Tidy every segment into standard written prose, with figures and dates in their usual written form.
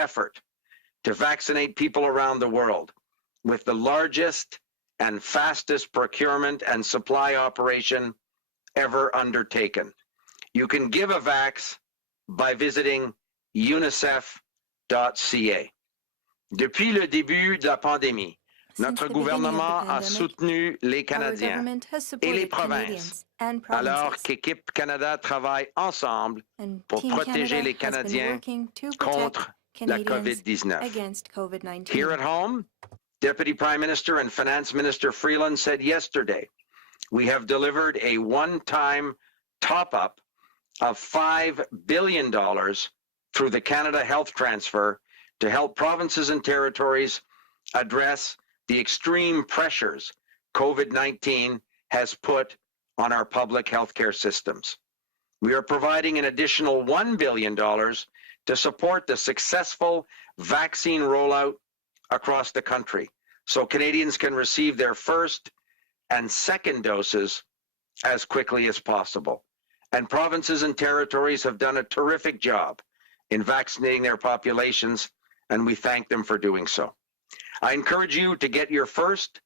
effort to vaccinate people around the world with the largest and fastest procurement and supply operation ever undertaken. You can give a vax by visiting unicef.ca. Depuis le début de la pandémie, notre gouvernement a soutenu les Canadiens et les provinces, alors qu'Équipe Canada travaille ensemble pour protéger les Canadiens contre la COVID-19. Here at home, Deputy Prime Minister and Finance Minister Freeland said yesterday, we have delivered a one-time top-up of $5 billion through the Canada Health Transfer to help provinces and territories address the extreme pressures COVID-19 has put on our public healthcare systems. We are providing an additional $1 billion to support the successful vaccine rollout across the country so Canadians can receive their first and second doses as quickly as possible. And provinces and territories have done a terrific job in vaccinating their populations, and we thank them for doing so. I encourage you to get your first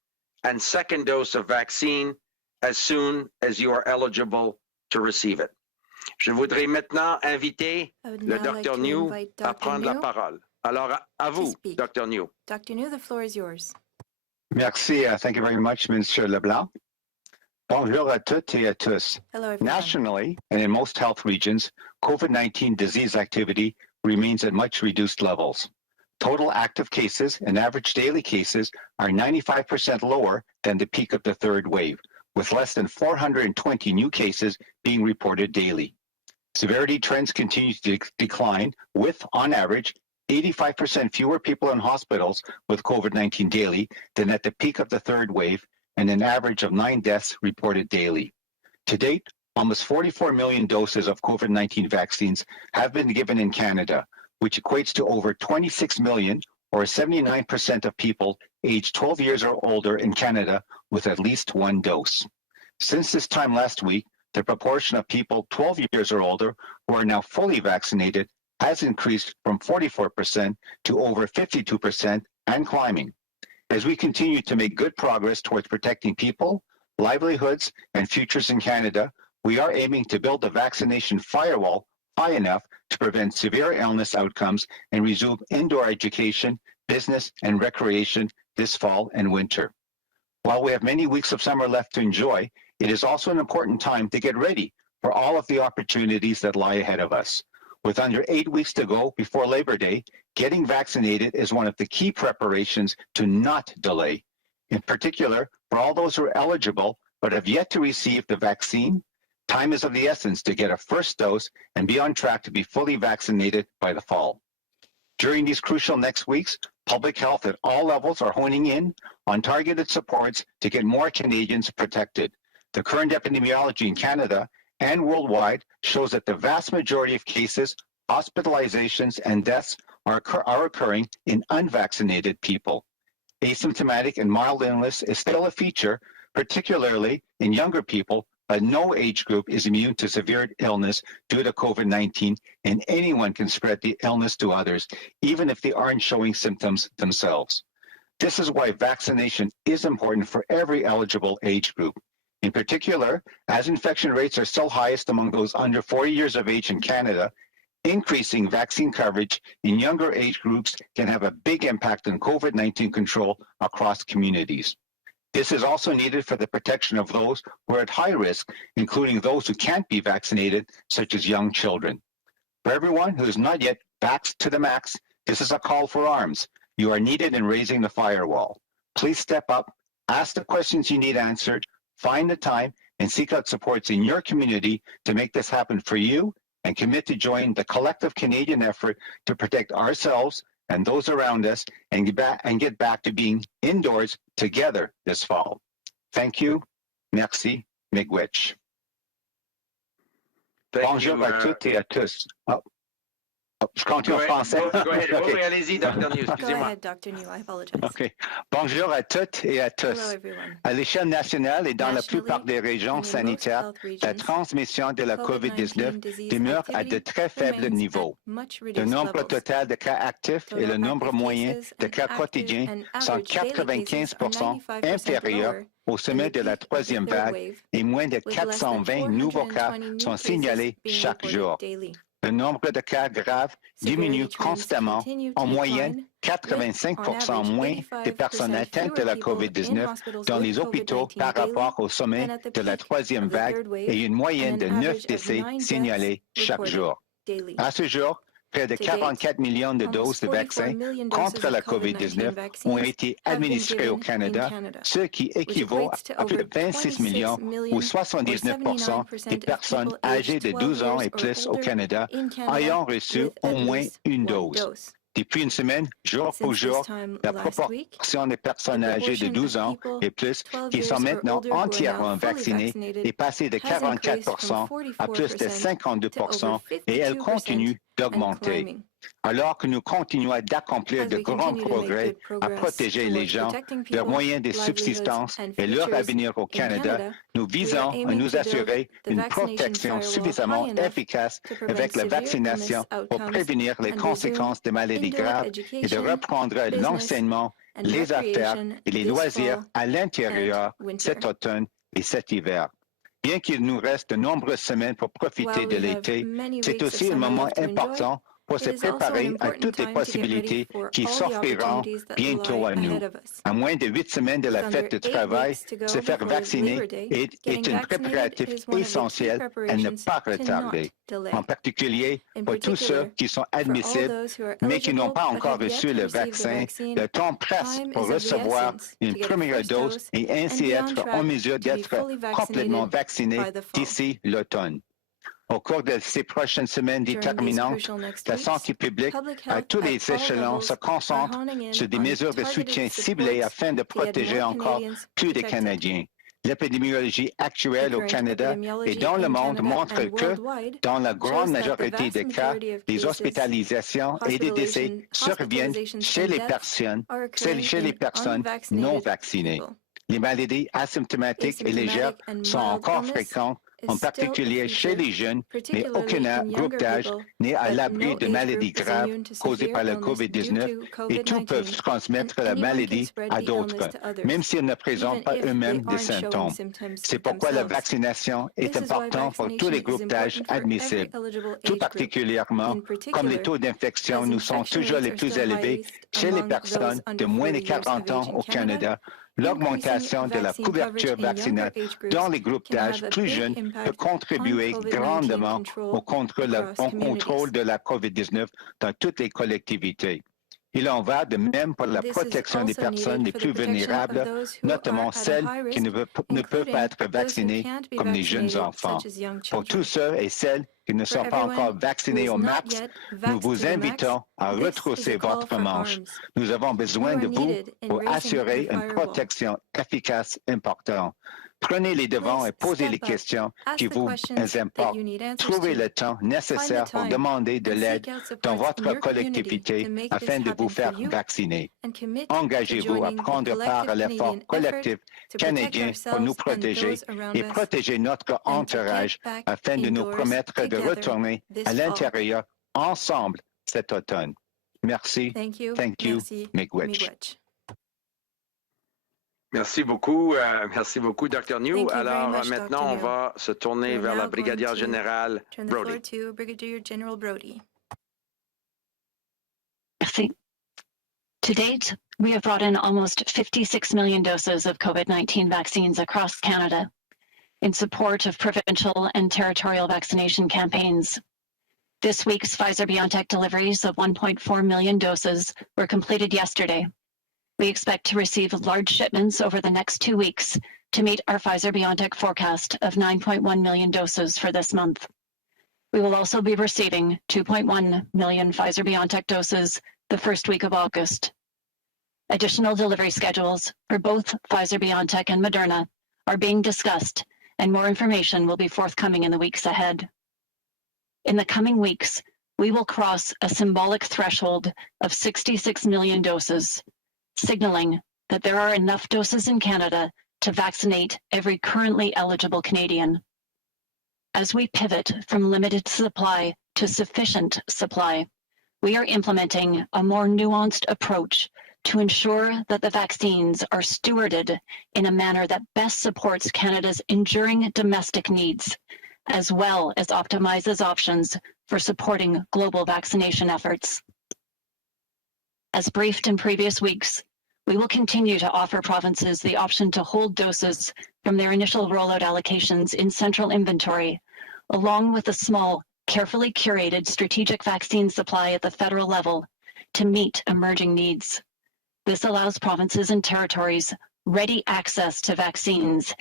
and second dose of vaccine as soon as you are eligible to receive it. Je voudrais maintenant inviter le Dr. New à prendre la parole. Alors, à vous, Dr. New. Dr. New, the floor is yours. Merci. Thank you very much, Monsieur Leblanc. Bonjour à toutes et à tous. Hello, everyone. Nationally, and in most health regions, COVID-19 disease activity remains at much reduced levels. Total active cases and average daily cases are 95% lower than the peak of the third wave, with less than 420 new cases being reported daily. Severity trends continue to decline, with, on average, 85% fewer people in hospitals with COVID-19 daily than at the peak of the third wave, and an average of 9 deaths reported daily. To date, almost 44 million doses of COVID-19 vaccines have been given in Canada, which equates to over 26 million, or 79% of people aged 12 years or older in Canada with at least one dose. Since this time last week, the proportion of people 12 years or older who are now fully vaccinated has increased from 44% to over 52% and climbing. As we continue to make good progress towards protecting people, livelihoods, and futures in Canada, we are aiming to build the vaccination firewall high enough to prevent severe illness outcomes and resume indoor education, business, and recreation this fall and winter. While we have many weeks of summer left to enjoy, it is also an important time to get ready for all of the opportunities that lie ahead of us. With under 8 weeks to go before Labor Day, getting vaccinated is one of the key preparations to not delay. In particular, for all those who are eligible but have yet to receive the vaccine, time is of the essence to get a first dose and be on track to be fully vaccinated by the fall. During these crucial next weeks, public health at all levels are honing in on targeted supports to get more Canadians protected. The current epidemiology in Canada and worldwide shows that the vast majority of cases, hospitalizations, and deaths are occurring in unvaccinated people. Asymptomatic and mild illness is still a feature, particularly in younger people, but no age group is immune to severe illness due to COVID-19, and anyone can spread the illness to others, even if they aren't showing symptoms themselves. This is why vaccination is important for every eligible age group. In particular, as infection rates are still highest among those under 40 years of age in Canada, increasing vaccine coverage in younger age groups can have a big impact on COVID-19 control across communities. This is also needed for the protection of those who are at high risk, including those who can't be vaccinated, such as young children. For everyone who is not yet vaxxed to the max, this is a call for arms. You are needed in raising the firewall. Please step up, ask the questions you need answered, find the time, and seek out supports in your community to make this happen for you, and commit to join the collective Canadian effort to protect ourselves and those around us and get back to being indoors together this fall. Thank you. Merci. Miigwech. Thank Bonjour you, à toutes et à tous. Oh. Je continue en français. Go ahead. Okay. Oui, allez-y, Dr. New, Go excusez-moi. ahead, Dr. New. I apologize. OK. Bonjour à toutes et à Hello, tous. everyone. À l'échelle nationale et dans la Nationally, plupart des régions and in most sanitaires, health la regions, transmission de la COVID-19 COVID-19 disease demeure à de activity très faibles remains niveaux. at much Le reduced nombre levels. total de cas actifs et le Total nombre active moyen cases de and cas active quotidiens and sont average daily cases are 95% 95% inférieurs lower au than sommet the de la peak of the troisième third vague wave, et moins de with less than 420 nouveaux cas 420 new sont cases signalés being chaque reported jour. daily. Le nombre de cas graves diminue Severity trends constamment, continue en to moyenne decline, with, 85% on moins average, des personnes 85% atteintes de fewer la people in COVID-19 hospitals dans with les hôpitaux COVID-19 par daily rapport au than sommet at the de la peak troisième of the vague third wave, et une and moyenne an de 9 average of décès 9 signalés deaths chaque reported jour. daily. À ce jour, près de To date, 44 millions de doses almost de 44 vaccins million contre doses la of COVID-19 COVID-19 ont vaccines été have been administrés au given in Canada, Canada, ce qui which équivaut equates to à plus over de 26 millions 26 ou million, or 79% des 79% of personnes people âgées aged de 12 12 ans years et or plus au older Canada in Canada ayant reçu with au at moins least une one dose. dose. Depuis une semaine, jour pour Since this jour, time la last week, proportion des the personnes âgées de proportion 12 of ans people et plus 12 qui sont years or maintenant older who are now entièrement fully vaccinées vaccinated est passée de has increased from 44% à plus de 44% to over 52% et elle 52% continue and d'augmenter. climbing. Alors que nous continuons d'accomplir As de we grands continue to make progrès good à progress protéger les towards gens, protecting leurs people, moyens de livelihoods, subsistance and et leur futures avenir au in Canada, Canada, nous we are visons à aiming nous to build assurer the une vaccination protection firewall suffisamment high enough efficace to prevent avec la severe illness vaccination pour outcomes prévenir les and resume conséquences des maladies indoor graves et de education, reprendre business, l'enseignement, and les affaires recreation et les this loisirs fall à and l'intérieur winter. cet automne et cet hiver. Bien qu'il nous reste de nombreuses semaines pour profiter While de we have l'été, many c'est weeks of aussi un summer moment left to enjoy, important pour se it is also an préparer à important toutes les time to get ready possibilités for qui all the s'offriront opportunities that bientôt lie à nous. ahead of us. À moins de 8 semaines de la With fête under du 8 travail, weeks to go se faire before vacciner Labor Day, est getting un vaccinated préparatif is one of the key essentiel à ne preparations pas to not retarder. delay. En particulier, In pour tous ceux particular, qui sont for all admissibles, those who are mais qui n'ont eligible pas but encore have yet reçu to le receive the vaccin, vaccine, le temps presse time pour is of the recevoir essence une to get a première first dose dose et and ainsi be on être en track mesure to be d'être fully complètement vaccinated vacciné by the fall. d'ici l'automne. Au cours de ces prochaines semaines During these déterminantes, crucial next la weeks, santé publique public à health tous at les all échelons se levels are concentre honing sur in des on mesures de targeted soutien ciblées supports afin de to get protéger more encore Canadians plus de protected. Canadiens. L'épidémiologie The actuelle au current Canada et epidemiology dans le in monde Canada montre and que, worldwide dans la grande shows that the majorité vast des cas, majority of les cases, hospitalisations et les décès surviennent hospitalizations chez and les deaths personnes, are occurring chez les in personnes non unvaccinated vaccinées. people. Les maladies asymptomatiques et légères Asymptomatic and sont mild encore illness fréquentes, is en still a particulier chez feature, les jeunes, mais particularly aucun in groupe younger d'âge people, n'est à but l'abri no de age maladies group is graves immune to causées severe par la illness due COVID-19 to et tous peuvent COVID-19, and transmettre la anyone can maladie spread à the illness d'autres, to others, même s'ils ne présentent even pas if they eux-mêmes des aren't showing symptômes. symptoms C'est pourquoi la themselves. vaccination est This is why importante pour tous vaccination les is groupes d'âge important for every admissibles. eligible Tout age group. particulièrement, In comme les particular, taux d'infection as nous sont infection toujours rates les are plus still élevés highest chez les among those personnes de under moins 40 de years 40 of age ans in au Canada, Canada, increasing l'augmentation de la vaccine coverage couverture in younger vaccinale age dans groups les groupes can d'âge have a plus big jeunes peut impact on contribuer COVID-19 grandement control au contrôle across communities. de la COVID-19 dans toutes les collectivités. Il en va de même pour la This is protection des also personnes needed les for the plus protection of vulnérables, those who notamment are at a celles high qui risk, ne peuvent pas including être those who vaccinées, can't be comme les jeunes vaccinated, enfants. such as young Pour tous children. ceux et celles qui ne For sont pas encore everyone who vaccinés is au not max, yet nous vaxxed vous to the max, invitons à this is retrousser a call votre for manche. arms. Nous avons besoin You are de vous needed in pour raising assurer the une firewall. protection efficace importante. Prenez les devants et Please posez les step up, questions ask qui the vous questions that importent. you need answers Trouvez to, le temps find the nécessaire pour time, demander de and l'aide seek out dans supports in votre your community to collectivité make afin this de vous happen for faire you, vacciner. and commit to Engagez-vous à joining the prendre part à collective l'effort Canadian effort collectif to protect canadien pour nous ourselves and protéger those around et us, protéger notre and to entourage get back afin de nous indoors permettre de together retourner this à fall. l'intérieur ensemble cet automne. Merci. Thank you. Thank you. Merci. Miigwech. Miigwech. Merci beaucoup, Dr. New. Thank you very Alors much, maintenant, Dr. on New. va se tourner We're vers la now going brigadière to générale turn the floor Brody. to Brigadier General Brody. Merci. To date, we have brought in almost 56 million doses of COVID-19 vaccines across Canada in support of provincial and territorial vaccination campaigns. This week's Pfizer-BioNTech deliveries of 1.4 million doses were completed yesterday. We expect to receive large shipments over the next 2 weeks to meet our Pfizer-BioNTech forecast of 9.1 million doses for this month. We will also be receiving 2.1 million Pfizer-BioNTech doses the first week of August. Additional delivery schedules for both Pfizer-BioNTech and Moderna are being discussed, and more information will be forthcoming in the weeks ahead. In the coming weeks, we will cross a symbolic threshold of 66 million doses, signaling that there are enough doses in Canada to vaccinate every currently eligible Canadian. As we pivot from limited supply to sufficient supply, we are implementing a more nuanced approach to ensure that the vaccines are stewarded in a manner that best supports Canada's enduring domestic needs, as well as optimizes options for supporting global vaccination efforts. As briefed in previous weeks, we will continue to offer provinces the option to hold doses from their initial rollout allocations in central inventory, along with a small, carefully curated strategic vaccine supply at the federal level to meet emerging needs. This allows provinces and territories ready access to vaccines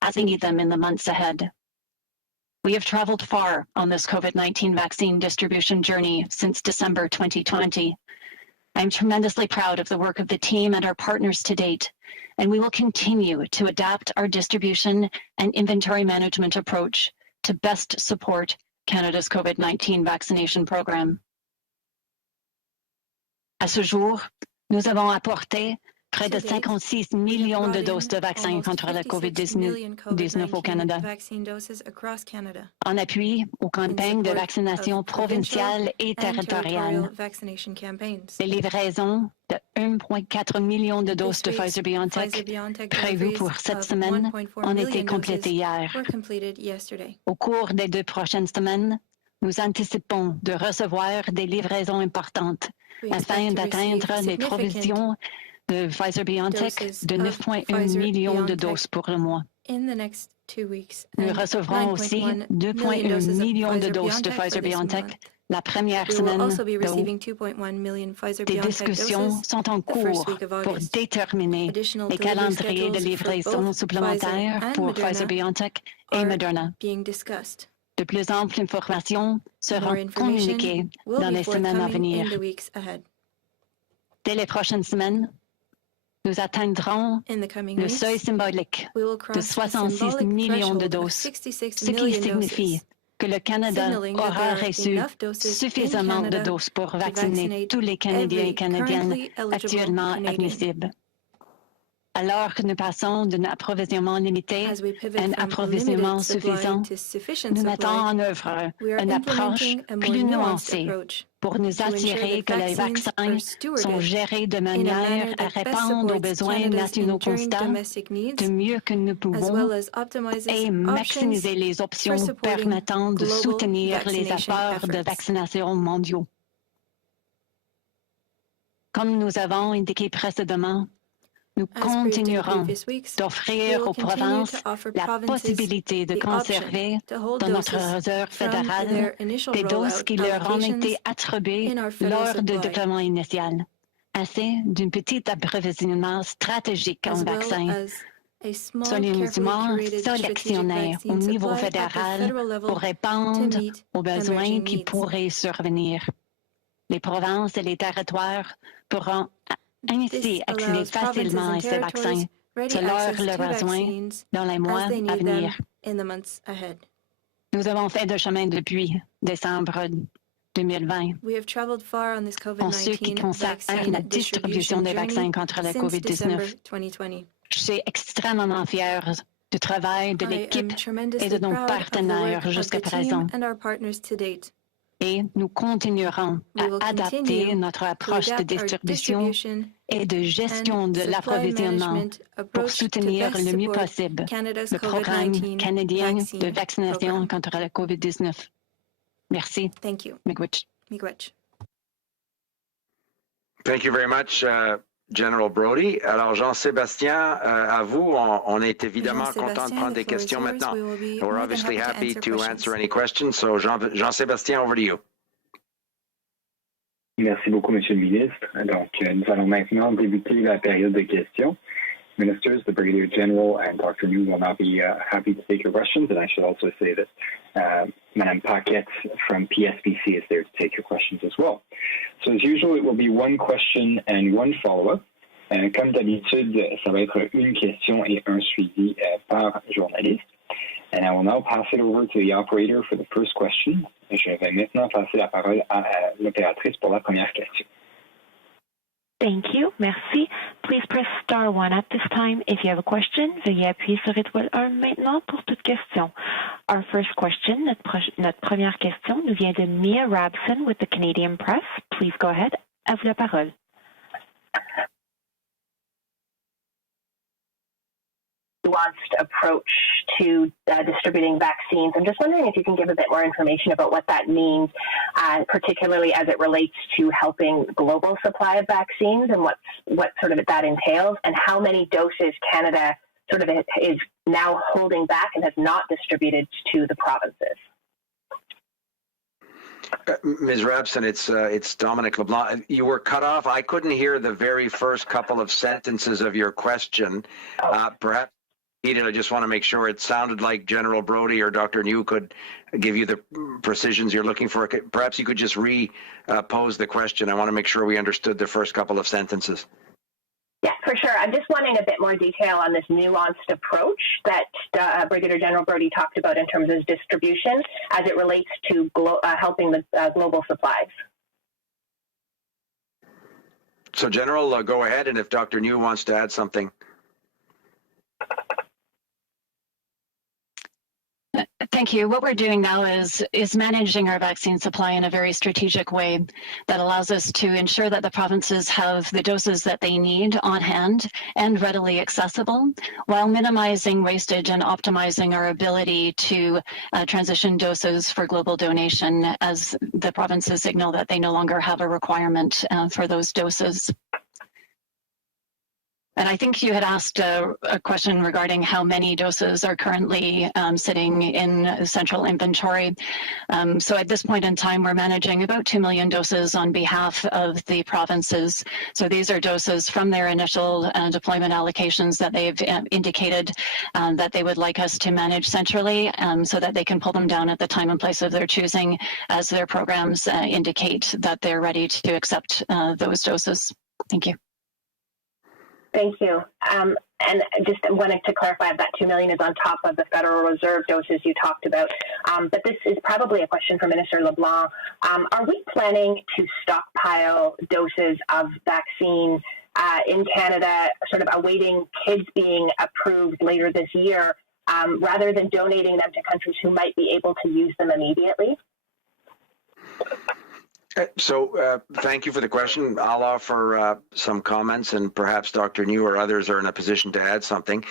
as they need them in the months ahead. We have traveled far on this COVID-19 vaccine distribution journey since December 2020. I'm tremendously proud of the work of the team and our partners to date, and we will continue to adapt our distribution and inventory management approach to best support Canada's COVID-19 vaccination program. À ce jour, nous avons apporté près de 56 millions de doses de vaccins contre la COVID-19 au Canada, en appui aux campagnes de vaccination provinciales et territoriales. Les livraisons de 1,4 million de doses de Pfizer-BioNTech prévues pour cette semaine ont été complétées hier. Au cours des 2 prochaines semaines, nous anticipons de recevoir des livraisons importantes afin d'atteindre les provisions de Pfizer-BioNTech de 9,1 millions de doses pour le mois. Nous recevrons aussi 2,1 millions de doses de Pfizer-BioNTech la première semaine d'août. Des discussions sont en cours pour déterminer les calendriers de livraison supplémentaires pour Pfizer-BioNTech et Moderna. De plus amples informations seront communiquées dans les semaines à venir. Dès les prochaines semaines, nous atteindrons le seuil symbolique de 66 millions de doses, ce qui signifie que le Canada aura reçu suffisamment de doses pour vacciner tous les Canadiens et Canadiennes actuellement admissibles. Alors que nous passons d'un approvisionnement limité à un approvisionnement suffisant, nous mettons en œuvre une approche plus nuancée pour nous assurer que les vaccins sont gérés de manière à répondre aux besoins nationaux constants du mieux que nous pouvons et maximiser les options permettant de soutenir les efforts de vaccination mondiaux. Comme nous avons indiqué précédemment, nous continuerons d'offrir aux provinces la possibilité de conserver dans notre réserve fédérale des doses qui leur ont été attribuées lors du déploiement initial, ainsi d'un petit approvisionnement stratégique en vaccins, soigneusement sélectionné au niveau fédéral pour répondre aux besoins qui pourraient survenir. Les provinces et les territoires pourront ainsi accéder facilement à ces vaccins selon leurs besoins dans les mois à venir. Nous avons fait de chemin depuis décembre 2020 en ce qui concerne la distribution des vaccins contre la COVID-19. Je suis extrêmement fière du travail de l'équipe et de nos partenaires jusqu'à présent. Et nous continuerons à adapter notre approche de distribution et de gestion de l'approvisionnement pour soutenir le mieux possible le programme canadien de vaccination contre la COVID-19. Merci. Miigwech. Thank you very much, General Brody. Alors, Jean-Sébastien, à vous, on est évidemment content de prendre des questions maintenant. We're obviously happy to answer any questions. So, Jean-Sébastien, over to you. Merci beaucoup, Monsieur le ministre. Donc, nous allons maintenant débuter la période de questions. Ministers, the Brigadier General and Dr. New will now be happy to take your questions. And I should also say that Madame Paquette from PSBC is there to take your questions as well. So as usual, it will be one question and one follow-up. Comme d'habitude, ça va être une question et un suivi par journaliste. And I will now pass it over to the operator for the first question. Je vais maintenant passer la parole à l'opératrice pour la première question. Thank you. Merci. Please press star 1 at this time. If you have a question, veuillez appuyer sur étoile 1 maintenant pour toute question. Our first question, notre première question, nous vient de Mia Rabson with the Canadian Press. Please go ahead. À vous la parole. Nuanced approach to distributing vaccines. I'm just wondering if you can give a bit more information about what that means, particularly as it relates to helping global supply of vaccines and what sort of that entails, and how many doses Canada sort of is now holding back and has not distributed to the provinces. Ms. Rabson, it's Dominic LeBlanc. You were cut off. I couldn't hear the very first couple of sentences of your question. Perhaps, Edith, I just want to make sure it sounded like General Brody or Dr. New could give you the precisions you're looking for. Perhaps you could just pose the question. I want to make sure we understood the first couple of sentences. Yeah, for sure. I'm just wanting a bit more detail on this nuanced approach that Brigadier General Brody talked about in terms of distribution as it relates to helping the global supplies. So, General, go ahead, and if Dr. New wants to add something. Thank you. What we're doing now is managing our vaccine supply in a very strategic way that allows us to ensure that the provinces have the doses that they need on hand and readily accessible, while minimizing wastage and optimizing our ability to transition doses for global donation as the provinces signal that they no longer have a requirement for those doses. And I think you had asked a question regarding how many doses are currently sitting in central inventory. So at this point in time, we're managing about 2 million doses on behalf of the provinces. So these are doses from their initial deployment allocations that they've indicated that they would like us to manage centrally so that they can pull them down at the time and place of their choosing as their programs indicate that they're ready to accept those doses. Thank you. Thank you. And just wanted to clarify that 2 million is on top of the Federal Reserve doses you talked about. But this is probably a question for Minister LeBlanc. Are we planning to stockpile doses of vaccine in Canada, sort of awaiting kids being approved later this year, rather than donating them to countries who might be able to use them immediately? So thank you for the question. I'll offer some comments, and perhaps Dr. New or others are in a position to add something.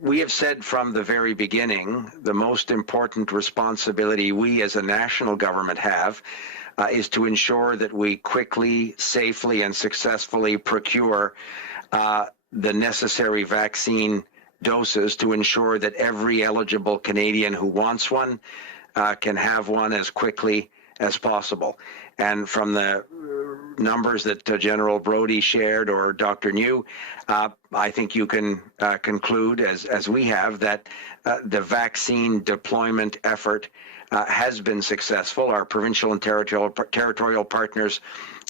We have said from the very beginning, the most important responsibility we as a national government have is to ensure that we quickly, safely, and successfully procure the necessary vaccine doses to ensure that every eligible Canadian who wants one can have one as quickly as possible. And from the numbers that General Brody shared or Dr. New, I think you can conclude, as we have, that the vaccine deployment effort has been successful. Our provincial and territorial partners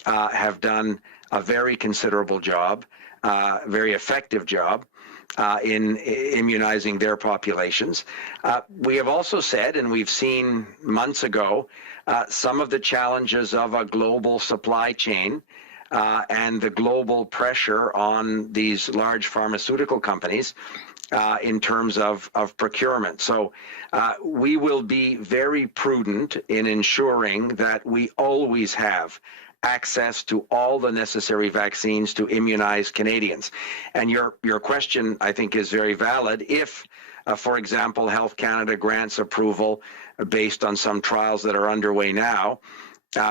have done a very considerable job, very effective job in immunizing their populations. We have also said, and we've seen months ago, some of the challenges of a global supply chain and the global pressure on these large pharmaceutical companies in terms of procurement. So we will be very prudent in ensuring that we always have access to all the necessary vaccines to immunize Canadians. And your question, I think, is very valid. If, for example, Health Canada grants approval based on some trials that are underway now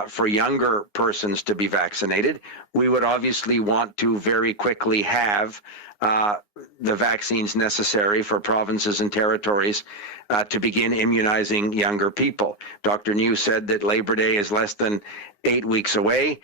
for younger persons to be vaccinated, we would obviously want to very quickly have the vaccines necessary for provinces and territories to begin immunizing younger people. Dr. New said that Labor Day is less than 8 weeks away.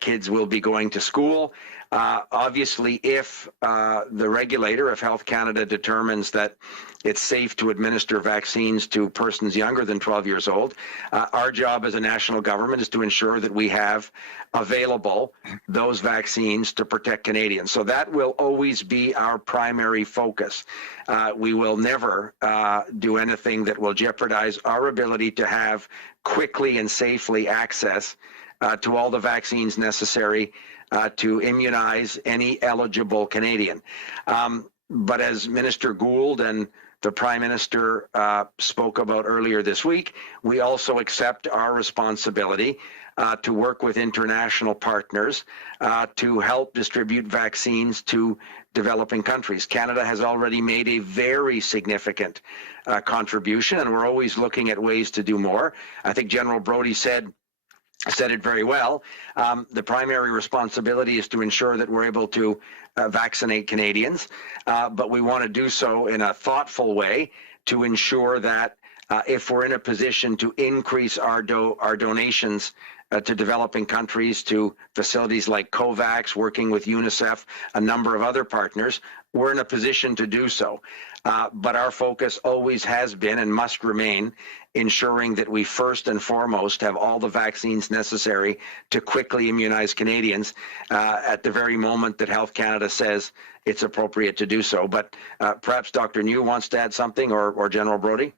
Kids will be going to school. Obviously, if the regulator, if Health Canada determines that it's safe to administer vaccines to persons younger than 12 years old, our job as a national government is to ensure that we have available those vaccines to protect Canadians. So that will always be our primary focus. We will never do anything that will jeopardize our ability to have quickly and safely access to all the vaccines necessary to immunize any eligible Canadian. But as Minister Gould and the Prime Minister spoke about earlier this week, we also accept our responsibility to work with international partners to help distribute vaccines to developing countries. Canada has already made a very significant contribution, and we're always looking at ways to do more. I think General Brody said it very well. The primary responsibility is to ensure that we're able to vaccinate Canadians, but we want to do so in a thoughtful way to ensure that if we're in a position to increase our donations to developing countries, to facilities like COVAX, working with UNICEF, a number of other partners, we're in a position to do so. But our focus always has been and must remain ensuring that we first and foremost have all the vaccines necessary to quickly immunize Canadians at the very moment that Health Canada says it's appropriate to do so. But perhaps Dr. New wants to add something, or General Brody?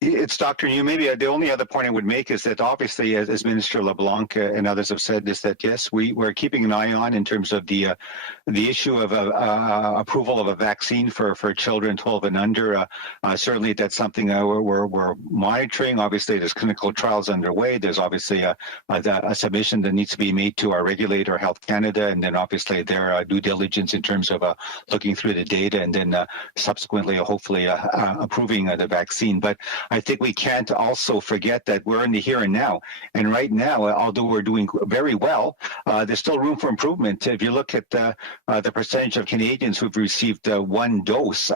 It's Dr. New. Maybe the only other point I would make is that obviously, as Minister LeBlanc and others have said, is that yes, we're keeping an eye on in terms of the issue of approval of a vaccine for children 12 and under. Certainly, that's something we're monitoring. Obviously, there's clinical trials underway. There's obviously a submission that needs to be made to our regulator, Health Canada, and then obviously their due diligence in terms of looking through the data, and then subsequently, hopefully, approving the vaccine. But I think we can't also forget that we're in the here and now. And right now, although we're doing very well, there's still room for improvement. If you look at the percentage of Canadians who've received one dose,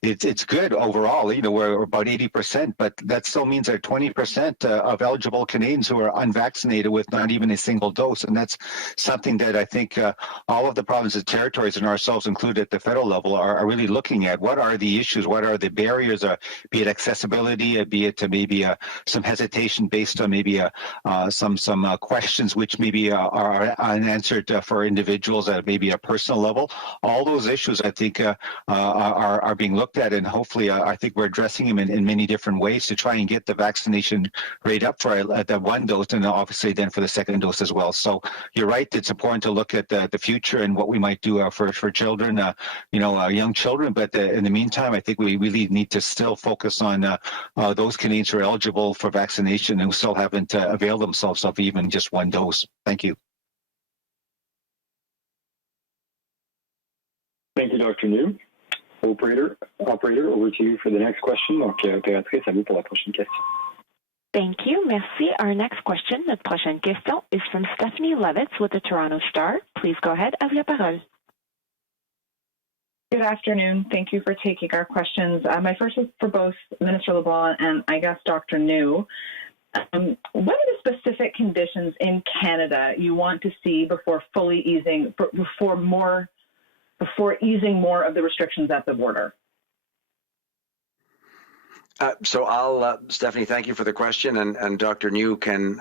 it's good overall. You know, we're about 80%, but that still means that 20% of eligible Canadians who are unvaccinated with not even a single dose. And that's something that I think all of the provinces, territories, and ourselves included at the federal level are really looking at. What are the issues? What are the barriers? Be it accessibility, be it maybe some hesitation based on maybe some questions which maybe are unanswered for individuals at maybe a personal level. All those issues, I think, are being looked at, and hopefully, I think we're addressing them in many different ways to try and get the vaccination rate up for the one dose, and obviously then for the second dose as well. So you're right; it's important to look at the future and what we might do for children, young children. But in the meantime, I think we really need to still focus on those Canadians who are eligible for vaccination and who still haven't availed themselves of even just one dose. Thank you. Thank you, Dr. New. Operator, over to you for the next question. Donc, Béatrice, à vous pour la prochaine question. Thank you. Merci. Our next question, notre prochaine question, is from Stephanie Levitz with the Toronto Star. Please go ahead. À vous la parole. Good afternoon. Thank you for taking our questions. My first is for both Minister LeBlanc and I guess Dr. New. What are the specific conditions in Canada you want to see before easing more of the restrictions at the border? So I'll, Stephanie, thank you for the question, and Dr. New can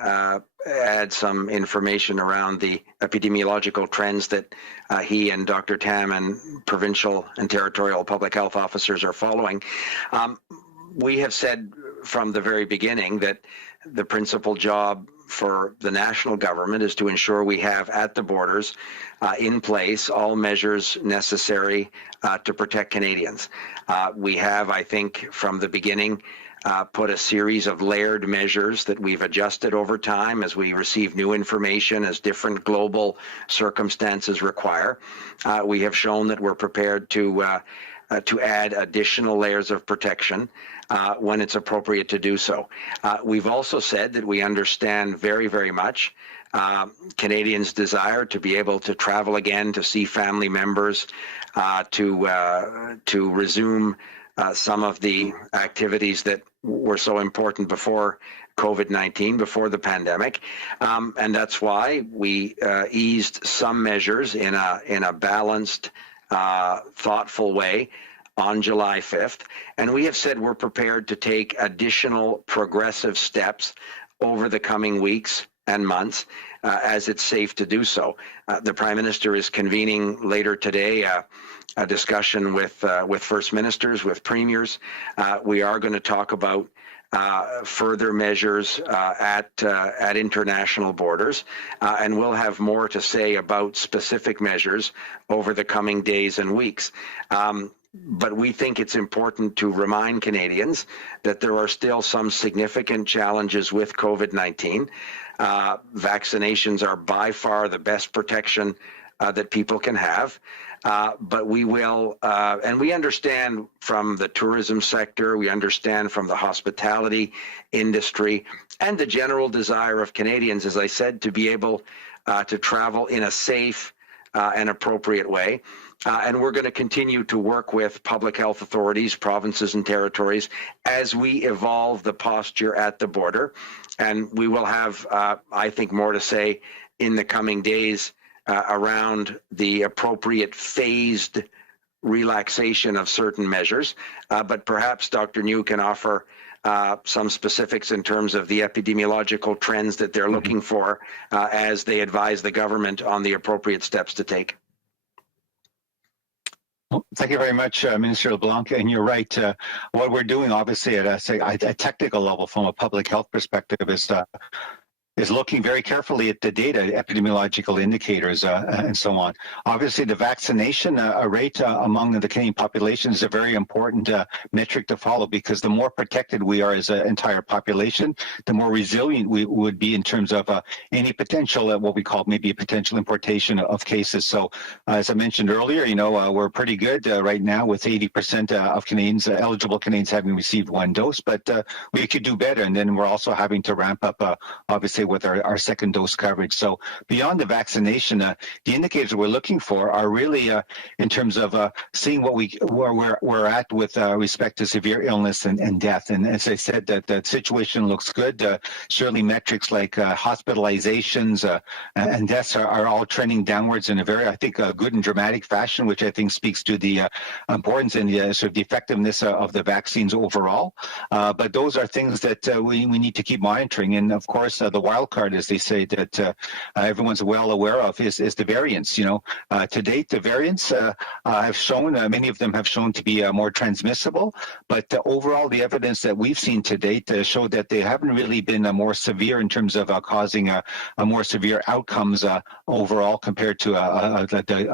add some information around the epidemiological trends that he and Dr. Tam and provincial and territorial public health officers are following. We have said from the very beginning that the principal job for the national government is to ensure we have at the borders in place all measures necessary to protect Canadians. We have, I think, from the beginning, put a series of layered measures that we've adjusted over time as we receive new information, as different global circumstances require. We have shown that we're prepared to add additional layers of protection when it's appropriate to do so. We've also said that we understand very, very much Canadians' desire to be able to travel again, to see family members, to resume some of the activities that were so important before COVID-19 before the pandemic, and that's why we eased some measures in a balanced, thoughtful way on July 5th, and we have said we're prepared to take additional progressive steps over the coming weeks and months as it's safe to do so. The Prime Minister is convening later today a discussion with First Ministers, with Premiers. We are going to talk about further measures at international borders, and we'll have more to say about specific measures over the coming days and weeks. But we think it's important to remind Canadians that there are still some significant challenges with COVID-19. Vaccinations are by far the best protection that people can have. But we will, and we understand from the tourism sector, we understand from the hospitality industry, and the general desire of Canadians, as I said, to be able to travel in a safe and appropriate way. And we're going to continue to work with public health authorities, provinces and territories as we evolve the posture at the border. And we will have, I think, more to say in the coming days around the appropriate phased relaxation of certain measures. But perhaps Dr. New can offer some specifics in terms of the epidemiological trends that they're looking for as they advise the government on the appropriate steps to take. Thank you very much, Minister LeBlanc. And you're right. What we're doing, obviously, at a technical level, from a public health perspective, is looking very carefully at the data, epidemiological indicators, and so on. Obviously, the vaccination rate among the Canadian population is a very important metric to follow, because the more protected we are as an entire population, the more resilient we would be in terms of any potential, what we call maybe a potential importation of cases. So, as I mentioned earlier, we're pretty good right now with 80% of Canadians, eligible Canadians, having received one dose, but we could do better. And then we're also having to ramp up, obviously, with our second dose coverage. So beyond the vaccination, the indicators we're looking for are really in terms of seeing where we're at with respect to severe illness and death. And as I said, that situation looks good. Certainly metrics like hospitalizations and deaths are all trending downwards in a very, I think, good and dramatic fashion, which I think speaks to the importance and the sort of the effectiveness of the vaccines overall. But those are things that we need to keep monitoring. And of course, the wild card, as they say, that everyone's well aware of is the variants. To date, the variants have shown, many of them have shown to be more transmissible, but overall, the evidence that we've seen to date show that they haven't really been more severe in terms of causing a more severe outcomes overall compared to,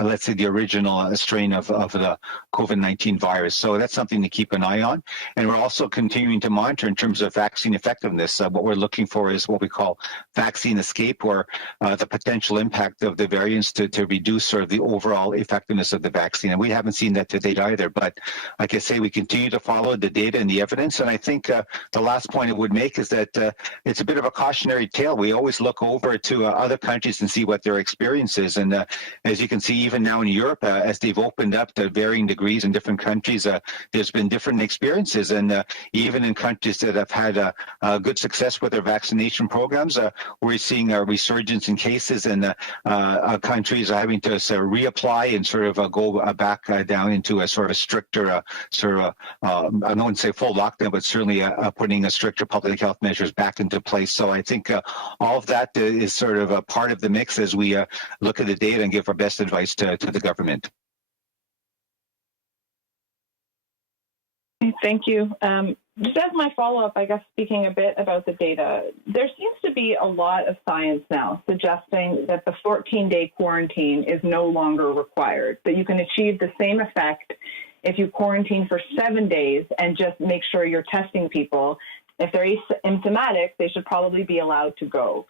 let's say, the original strain of the COVID-19 virus. So that's something to keep an eye on. And we're also continuing to monitor in terms of vaccine effectiveness. What we're looking for is what we call vaccine escape, or the potential impact of the variants to reduce sort of the overall effectiveness of the vaccine. And we haven't seen that to date either. But like I say, we continue to follow the data and the evidence. And I think the last point I would make is that it's a bit of a cautionary tale. We always look over to other countries and see what their experience is. And as you can see, even now in Europe, as they've opened up to varying degrees in different countries, there's been different experiences. And even in countries that have had good success with their vaccination programs, we're seeing a resurgence in cases, and countries are having to reapply and sort of go back down into a sort of stricter, I don't want to say full lockdown, but certainly putting a stricter public health measures back into place. So I think all of that is sort of a part of the mix as we look at the data and give our best advice to the government. Thank you. Just as my follow-up, I guess, speaking a bit about the data, there seems to be a lot of science now suggesting that the 14-day quarantine is no longer required, that you can achieve the same effect if you quarantine for 7 days and just make sure you're testing people. If they're asymptomatic, they should probably be allowed to go.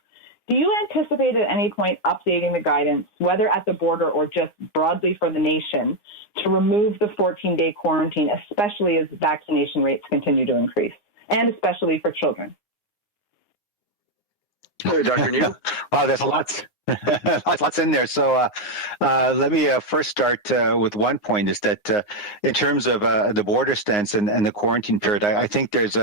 Do you anticipate at any point updating the guidance, whether at the border or just broadly for the nation, to remove the 14-day quarantine, especially as vaccination rates continue to increase, and especially for children? Dr. New? Wow, there's lots in there. So let me first start with one point, is that in terms of the border stance and the quarantine period, I think there's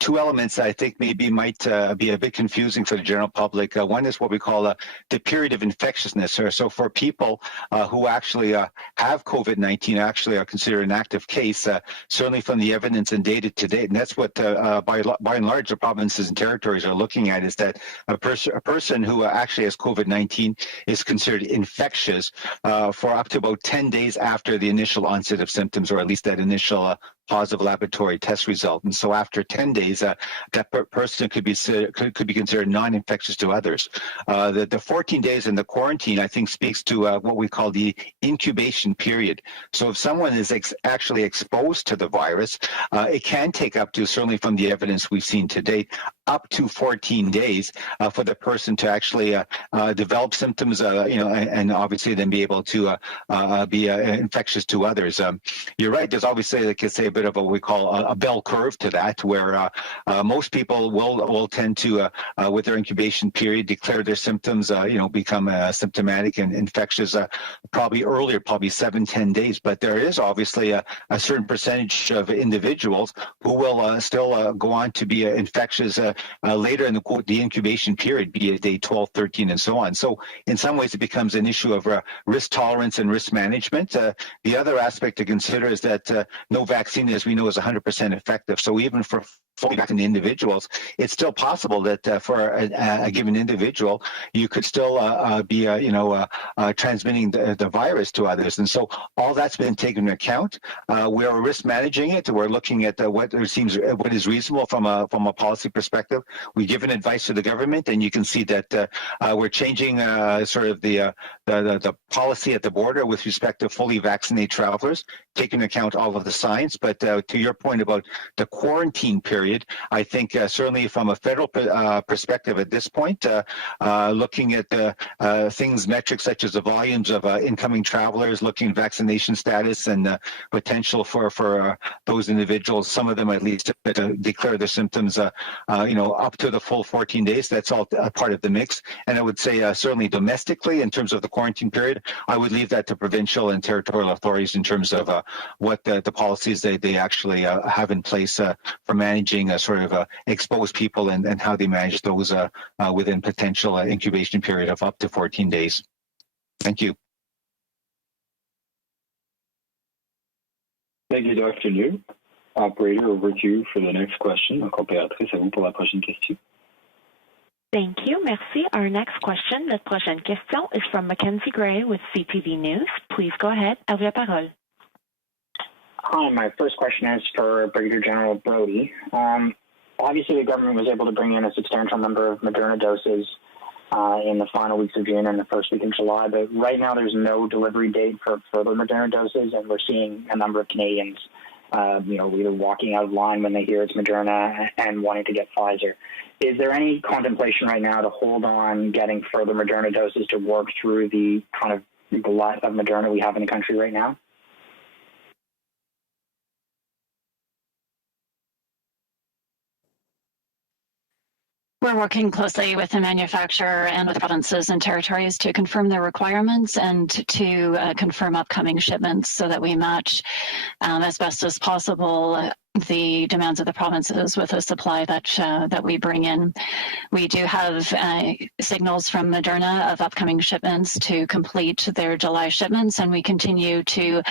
two elements that I think maybe might be a bit confusing for the general public. One is what we call the period of infectiousness. So for people who actually have COVID-19, actually are considered an active case, certainly from the evidence and data to date, and that's what by and large the provinces and territories are looking at, is that a person who actually has COVID-19 is considered infectious for up to about 10 days after the initial onset of symptoms, or at least that initial positive laboratory test result. And so after 10 days, that person could be considered non-infectious to others. The 14 days in the quarantine, I think, speaks to what we call the incubation period. So if someone is actually exposed to the virus, it can take up to, certainly from the evidence we've seen to date, up to 14 days for the person to actually develop symptoms, and obviously then be able to be infectious to others. You're right. There's obviously, like I say, a bit of what we call a bell curve to that, where most people will tend to, with their incubation period, declare their symptoms, become symptomatic and infectious probably earlier, probably 7-10 days. But there is obviously a certain percentage of individuals who will still go on to be infectious later in the incubation period, be it day 12, 13, and so on. So in some ways, it becomes an issue of risk tolerance and risk management. The other aspect to consider is that no vaccine, as we know, is 100% effective. So even for fully vaccinated individuals, it's still possible that for a given individual, you could still be, transmitting the virus to others. And so all that's been taken into account. We're risk managing it. We're looking at what is reasonable from a policy perspective. We've given advice to the government, and you can see that we're changing sort of the policy at the border with respect to fully vaccinated travelers, taking into account all of the science. But to your point about the quarantine period, I think certainly from a federal perspective at this point, looking at metrics such as the volumes of incoming travelers, looking at vaccination status and potential for those individuals, some of them at least, to declare their symptoms, up to the full 14 days. That's all part of the mix. And I would say certainly domestically, in terms of the quarantine period, I would leave that to provincial and territorial authorities in terms of what the policies they actually have in place for managing exposed people and how they manage those within potential incubation period of up to 14 days. Thank you. Thank you, Dr. Liu. Operator, over to you for the next question. Encore Béatrice, à vous pour la prochaine question. Thank you. Merci. Our next question, notre prochaine question, is from Mackenzie Gray with CTV News. Please go ahead. À vous la parole. Hi, my first question is for Brigadier General Brody. Obviously, the government was able to bring in a substantial number of Moderna doses in the final weeks of June and the first week in July, but right now there's no delivery date for further Moderna doses, and we're seeing a number of Canadians, either walking out of line when they hear it's Moderna and wanting to get Pfizer. Is there any contemplation right now to hold on getting further Moderna doses to work through the kind of glut of Moderna we have in the country right now? We're working closely with the manufacturer and with provinces and territories to confirm their requirements and to confirm upcoming shipments so that we match as best as possible the demands of the provinces with a supply that we bring in. We do have signals from Moderna of upcoming shipments to complete their July shipments, and we continue to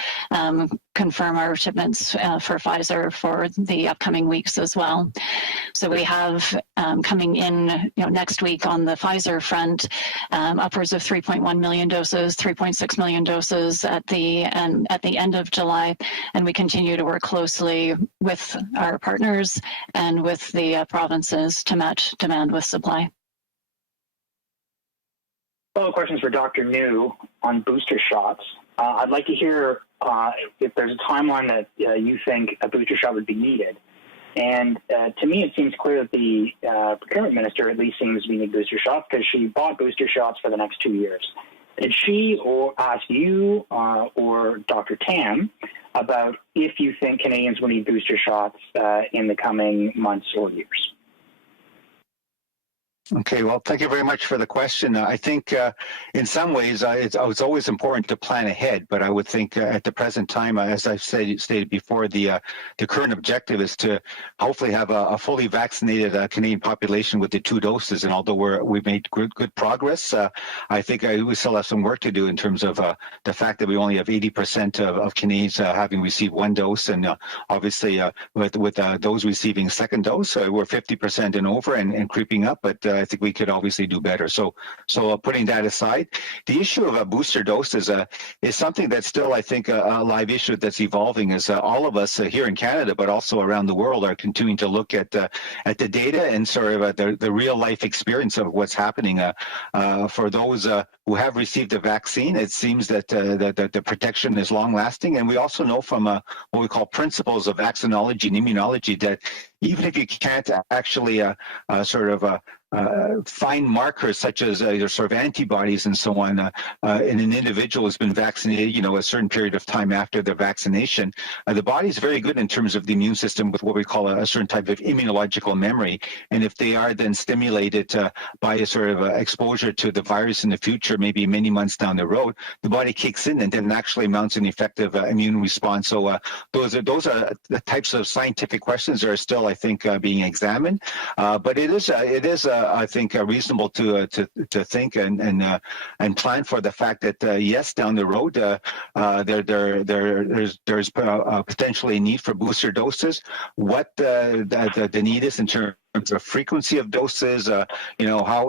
confirm our shipments for Pfizer for the upcoming weeks as well. So we have coming in next week on the Pfizer front, upwards of 3.1 million doses, 3.6 million doses at the end of July, and we continue to work closely with our partners and with the provinces to match demand with supply. Follow-up questions for Dr. New on booster shots. I'd like to hear if there's a timeline that you think a booster shot would be needed. And to me, it seems clear that the procurement minister at least seems to need booster shots because she bought booster shots for the next 2 years. Did she ask you or Dr. Tam about if you think Canadians will need booster shots in the coming months or years? Okay, well, thank you very much for the question. I think in some ways it's always important to plan ahead, but I would think at the present time, as I've stated before, the current objective is to hopefully have a fully vaccinated Canadian population with the 2 doses. And although we've made good progress, I think we still have some work to do in terms of the fact that we only have 80% of Canadians having received 1 dose. And obviously with those receiving second dose, we're 50% and over and creeping up, but I think we could obviously do better. So putting that aside, the issue of booster doses is something that's still, I think, a live issue that's evolving. As all of us here in Canada, but also around the world, are continuing to look at the data and sort of the real life experience of what's happening. For those who have received the vaccine, it seems that the protection is long lasting, and we also know from what we call principles of vaccinology and immunology that even if you can't actually find markers such as sort of antibodies and so on in an individual who's been vaccinated, a certain period of time after the vaccination, the body is very good in terms of the immune system with what we call a certain type of immunological memory. And if they are then stimulated by a sort of exposure to the virus in the future, maybe many months down the road, the body kicks in and then actually mounts an effective immune response. So those are the types of scientific questions that are still, I think, being examined. But it is I think reasonable to think and plan for the fact that yes, down the road there's potentially a need for booster doses. What the need is in terms of frequency of doses, how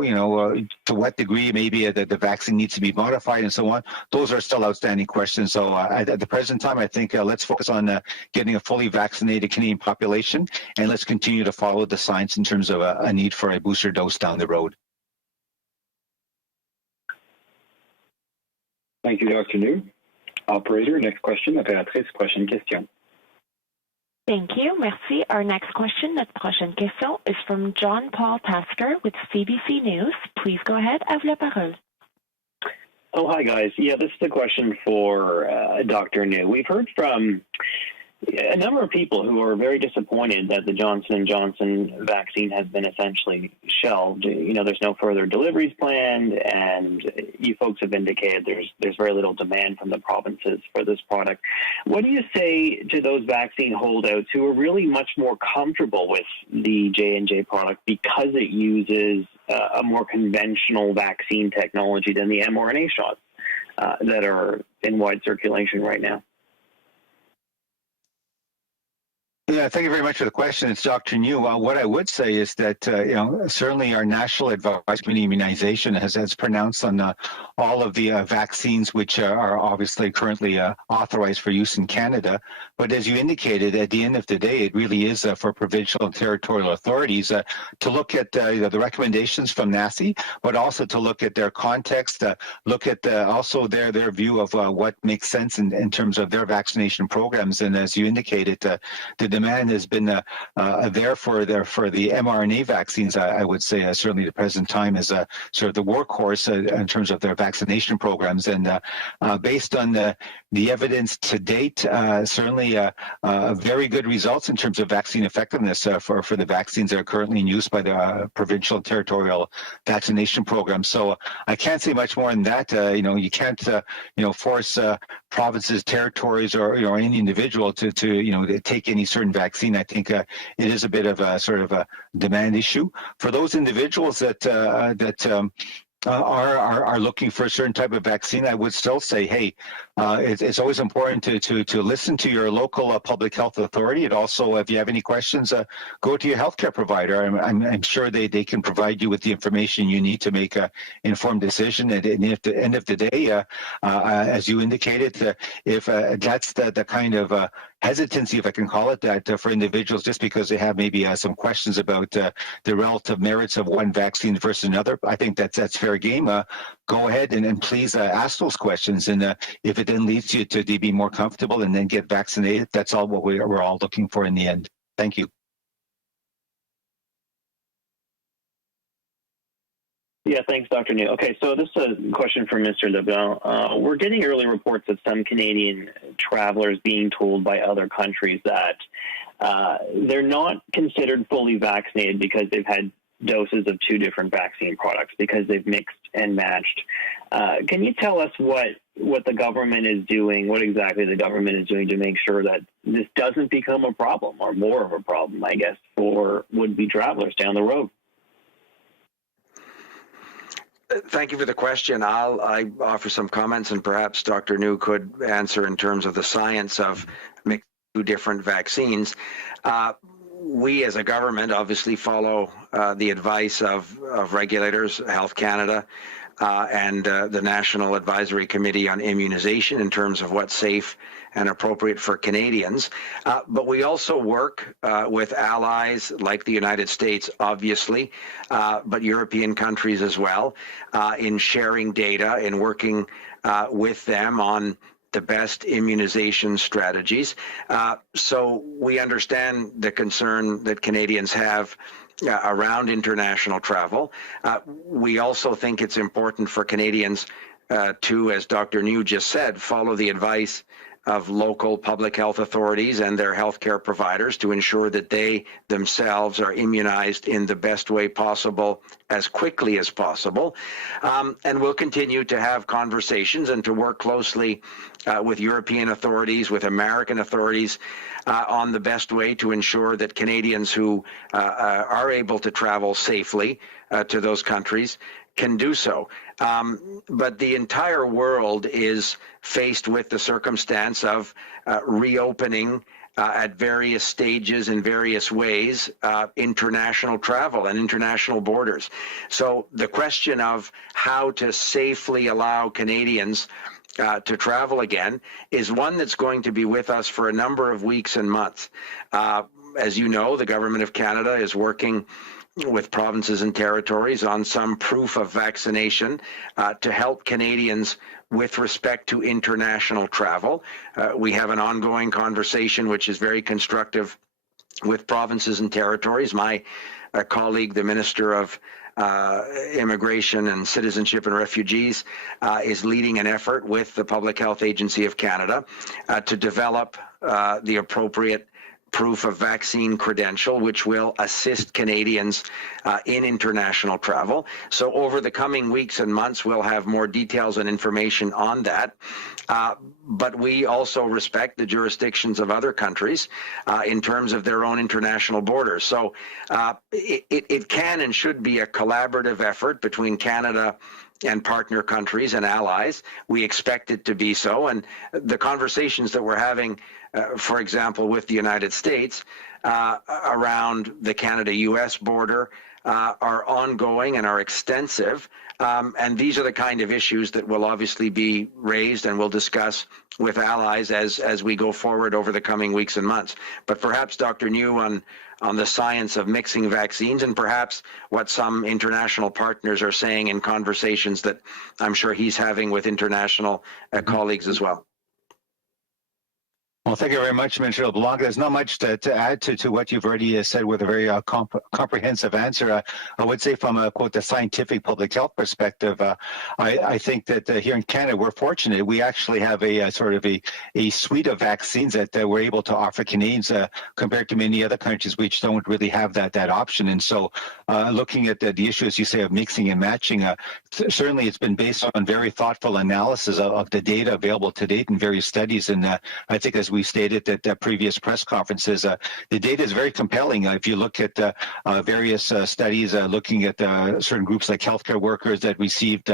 to what degree maybe the vaccine needs to be modified and so on. Those are still outstanding questions. So at the present time, I think let's focus on getting a fully vaccinated Canadian population, and let's continue to follow the science in terms of a need for a booster dose down the road. Thank you, Dr. New. Operator, next question. Opératrice, prochaine question. Thank you. Merci. Our next question, notre prochaine question, is from John Paul Tasker with CBC News. Please go ahead. À vous la parole. Oh, hi, guys. Yeah, this is a question for Dr. New. We've heard from a number of people who are very disappointed that the Johnson & Johnson vaccine has been essentially shelved. There's no further deliveries planned, and you folks have indicated there's very little demand from the provinces for this product. What do you say to those vaccine holdouts who are really much more comfortable with the J&J product because it uses a more conventional vaccine technology than the mRNA shots that are in wide circulation right now? Yeah, thank you very much for the question. It's Dr. New. What I would say is that, certainly our National Advisory Committee Immunization has pronounced on all of the vaccines which are obviously currently authorized for use in Canada. But as you indicated, at the end of the day, it really is for provincial and territorial authorities to look at the recommendations from NACI, but also to look at their context, look at also their view of what makes sense in terms of their vaccination programs. And as you indicated, the demand has been there for the mRNA vaccines. I would say certainly the present time is sort of the workhorse in terms of their vaccination programs. And based on the evidence to date, certainly very good results in terms of vaccine effectiveness for the vaccines that are currently in use by the provincial and territorial vaccination programs. So I can't say much more than that. You can't force provinces, territories, or any individual to take any certain vaccine. I think it is a bit of a sort of a demand issue for those individuals that are looking for a certain type of vaccine. I would still say, hey, it's always important to listen to your local public health authority. And also, if you have any questions, go to your healthcare provider. I'm sure they can provide you with the information you need to make an informed decision. And at the end of the day, as you indicated, if that's the kind of hesitancy, if I can call it that, for individuals just because they have maybe some questions about the relative merits of one vaccine versus another, I think that's fair game. Go ahead and please ask those questions. And if it then leads you to be more comfortable and then get vaccinated, that's all what we're all looking for in the end. Thank you. Yeah, thanks, Dr. New. Okay, so this is a question for Mr. LeBlanc. We're getting early reports of some Canadian travelers being told by other countries that they're not considered fully vaccinated because they've had doses of two different vaccine products because they've mixed and matched. Can you tell us what the government is doing, what exactly the government is doing to make sure that this doesn't become a problem, or more of a problem, I guess, for would-be travelers down the road? Thank you for the question. I offer some comments, and perhaps Dr. New could answer in terms of the science of mixing two different vaccines. We as a government obviously follow the advice of regulators, Health Canada, and the National Advisory Committee on Immunization in terms of what's safe and appropriate for Canadians. But we also work with allies like the United States, obviously, but European countries as well, in sharing data, in working with them on the best immunization strategies. So we understand the concern that Canadians have around international travel. We also think it's important for Canadians to, as Dr. New just said, follow the advice of local public health authorities and their healthcare providers to ensure that they themselves are immunized in the best way possible as quickly as possible. And we'll continue to have conversations and to work closely with European authorities, with American authorities on the best way to ensure that Canadians who are able to travel safely to those countries can do so. But the entire world is faced with the circumstance of reopening at various stages in various ways international travel and international borders. So the question of how to safely allow Canadians to travel again is one that's going to be with us for a number of weeks and months. As you know, the Government of Canada is working with provinces and territories on some proof of vaccination to help Canadians with respect to international travel. We have an ongoing conversation which is very constructive with provinces and territories. My colleague, the Minister of Immigration and Citizenship and Refugees, is leading an effort with the Public Health Agency of Canada to develop the appropriate proof of vaccine credential, which will assist Canadians in international travel. So over the coming weeks and months, we'll have more details and information on that. But we also respect the jurisdictions of other countries in terms of their own international borders. So it can and should be a collaborative effort between Canada and partner countries and allies. We expect it to be so. And the conversations that we're having, for example, with the United States around the Canada-US border are ongoing and are extensive. And these are the kind of issues that will obviously be raised and we'll discuss with allies as we go forward over the coming weeks and months. But perhaps Dr. New on the science of mixing vaccines and perhaps what some international partners are saying in conversations that I'm sure he's having with international colleagues as well. Well, thank you very much, Minister LeBlanc. There's not much to add to what you've already said with a very comprehensive answer. I would say from a, quote, the scientific public health perspective, I think that here in Canada, we're fortunate. We actually have a sort of a suite of vaccines that we're able to offer Canadians compared to many other countries which don't really have that option. And so looking at the issue, as you say, of mixing and matching, certainly it's been based on very thoughtful analysis of the data available to date in various studies. And I think as we stated at previous press conferences, the data is very compelling. If you look at various studies looking at certain groups like healthcare workers that received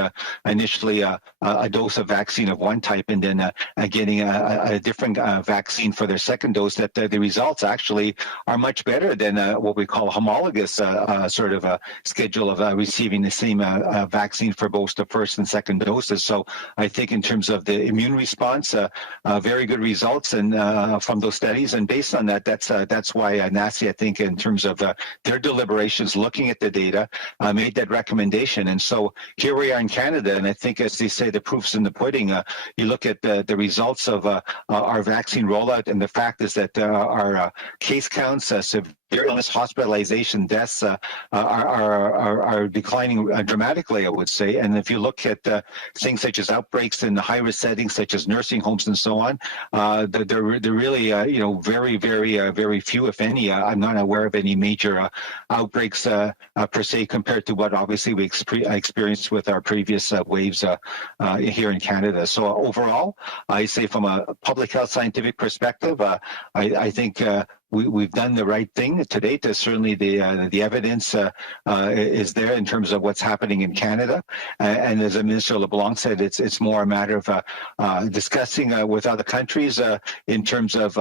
initially a dose of vaccine of one type and then getting a different vaccine for their second dose, that the results actually are much better than what we call homologous sort of a schedule of receiving the same vaccine for both the first and second doses. So I think in terms of the immune response, very good results and from those studies, and based on that, that's why NACI, I think, in terms of their deliberations, looking at the data, made that recommendation. And so here we are in Canada, and I think, as they say, the proof's in the pudding. You look at the results of our vaccine rollout, and the fact is that our case counts, severe illness, hospitalization, deaths are declining dramatically, I would say. And if you look at things such as outbreaks in the high-risk settings, such as nursing homes and so on, they're really, very few, if any. I'm not aware of any major outbreaks per se, compared to what obviously we experienced with our previous waves here in Canada. So overall, I say from a public health scientific perspective, I think we've done the right thing to date. Certainly the evidence is there in terms of what's happening in Canada. And as Minister LeBlanc said, it's more a matter of discussing with other countries in terms of,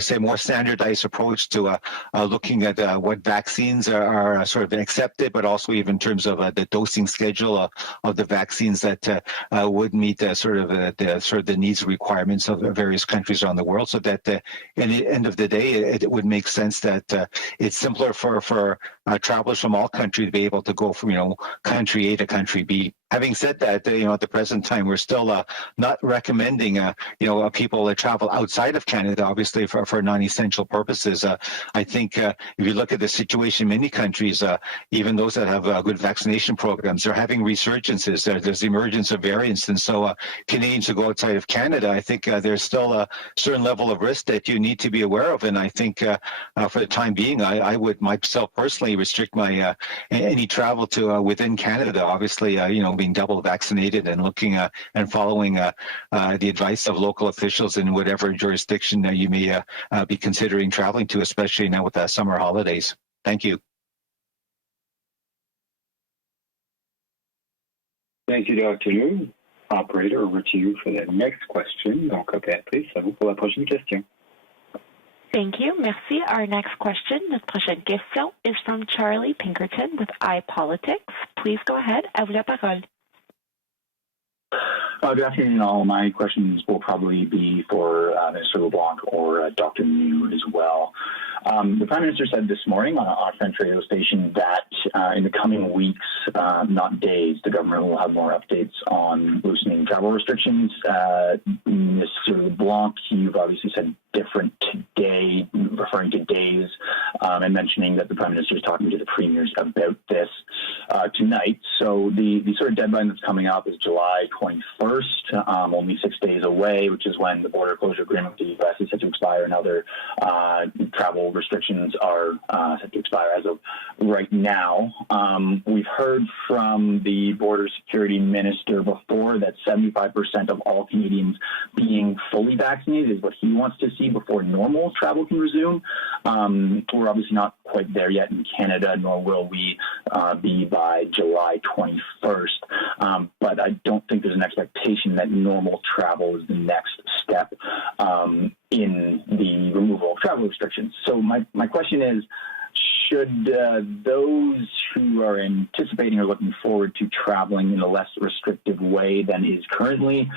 say, more standardized approach to looking at what vaccines are sort of accepted, but also even in terms of the dosing schedule of the vaccines that would meet the needs requirements of various countries around the world, so that in the end of the day, it would make sense that it's simpler for travelers from all countries to be able to go from country A to country B. Having said that, at the present time, we're still not recommending people that travel outside of Canada, obviously for non-essential purposes. I think if you look at the situation in many countries, even those that have good vaccination programs, they're having resurgences. There's the emergence of variants, and so Canadians who go outside of Canada, I think there's still a certain level of risk that you need to be aware of. And I think for the time being, I would myself personally restrict my any travel to within Canada. Obviously, being double vaccinated and looking and following the advice of local officials in whatever jurisdiction you may be considering traveling to, especially now with the summer holidays. Thank you. Thank you, Dr. Liu. Operator, over to you for the next question. Donc, opératrice, à vous pour la prochaine question. Thank you. Merci. Our next question, notre prochaine question, is from Charlie Pinkerton with iPolitics. Please go ahead. À vous la parole. Good afternoon, all. My questions will probably be for Minister LeBlanc or Dr. Liu as well. The Prime Minister said this morning on a French radio station that in the coming weeks, not days, the government will have more updates on loosening travel restrictions. Mr. LeBlanc, you've obviously said different today, referring to days, and mentioning that the Prime Minister is talking to the premiers about this tonight. So the sort of deadline that's coming up is July 21st, only 6 days away, which is when the border closure agreement with the U.S. is set to expire and other travel restrictions are set to expire as of right now. We've heard from the Border Security Minister before that 75% of all Canadians being fully vaccinated is what he wants to see before normal travel can resume. We're obviously not quite there yet in Canada, nor will we be by July 21st. But I don't think there's an expectation that normal travel is the next step in the removal of travel restrictions. So my question is, should those who are anticipating or looking forward to traveling in a less restrictive way than is currently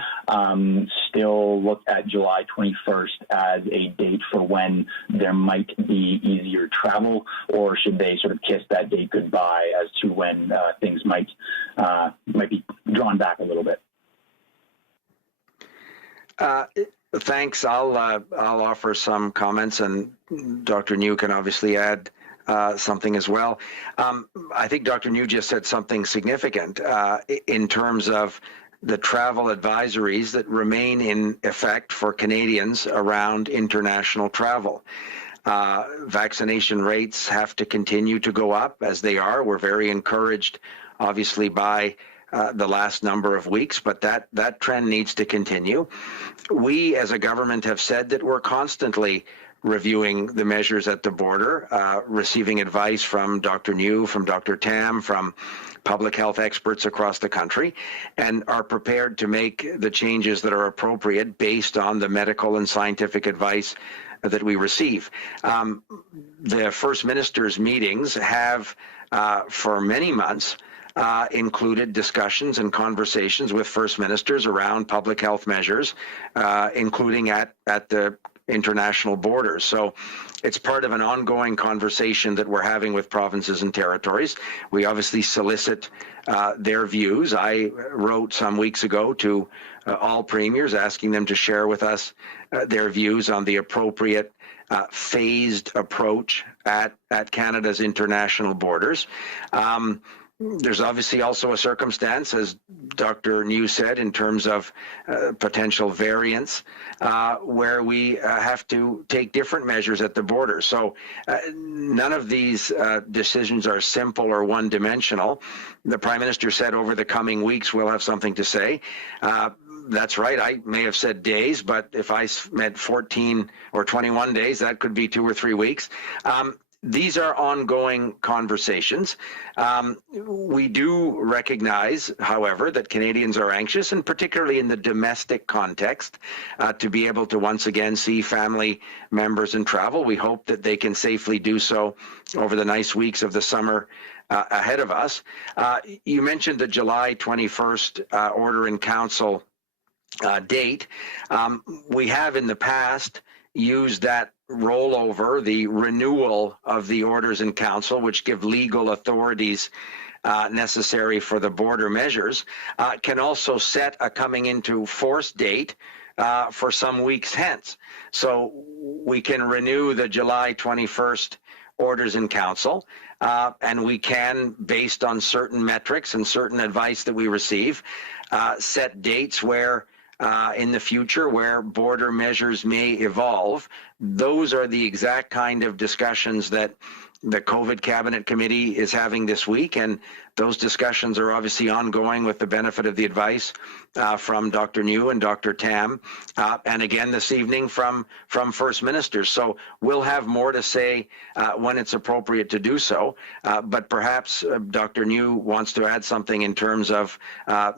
still look at July 21st as a date for when there might be easier travel, or should they sort of kiss that date goodbye as to when things might be drawn back a little bit? Thanks. I'll offer some comments, and Dr. Liu can obviously add something as well. I think Dr. Liu just said something significant in terms of the travel advisories that remain in effect for Canadians around international travel. Vaccination rates have to continue to go up as they are. We're very encouraged, obviously, by the last number of weeks, but that trend needs to continue. We as a government have said that we're constantly reviewing the measures at the border, receiving advice from Dr. Liu, from Dr. Tam, from public health experts across the country, and are prepared to make the changes that are appropriate based on the medical and scientific advice that we receive. The First Minister's meetings have, for many months, included discussions and conversations with First Ministers around public health measures, including at the international borders. So it's part of an ongoing conversation that we're having with provinces and territories. We obviously solicit their views. I wrote some weeks ago to all premiers asking them to share with us their views on the appropriate phased approach at Canada's international borders. There's obviously also a circumstance, as Dr. New said, in terms of potential variants, where we have to take different measures at the border. So none of these decisions are simple or one-dimensional. The Prime Minister said over the coming weeks we'll have something to say. That's right. I may have said days, but if I meant 14 or 21 days, that could be 2 or 3 weeks. These are ongoing conversations. We do recognize, however, that Canadians are anxious, and particularly in the domestic context, to be able to once again see family members and travel. We hope that they can safely do so over the nice weeks of the summer ahead of us. You mentioned the July 21st order in council date. We have in the past used that rollover, the renewal of the orders in council, which give legal authorities necessary for the border measures, can also set a coming into force date for some weeks hence. So we can renew the July 21st orders in council, and we can, based on certain metrics and certain advice that we receive, set dates where in the future where border measures may evolve. Those are the exact kind of discussions that the COVID Cabinet Committee is having this week, and those discussions are obviously ongoing with the benefit of the advice from Dr. New and Dr. Tam, and again this evening from First Minister. So we'll have more to say when it's appropriate to do so, but perhaps Dr. New wants to add something in terms of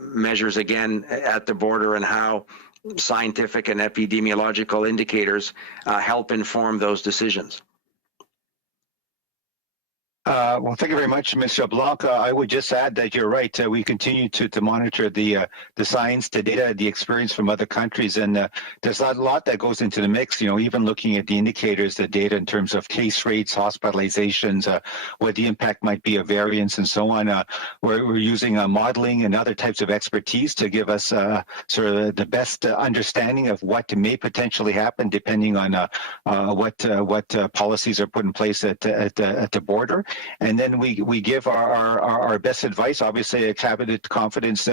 measures again at the border and how scientific and epidemiological indicators help inform those decisions. Well, thank you very much, Mr. Blanc. I would just add that you're right. We continue to monitor the science, the data, the experience from other countries, and there's a lot that goes into the mix. You know, even looking at the indicators, the data in terms of case rates, hospitalizations, what the impact might be of variants, and so on. We're using modeling and other types of expertise to give us sort of the best understanding of what may potentially happen, depending on what policies are put in place at the border. And then we give our best advice, obviously a cabinet confidence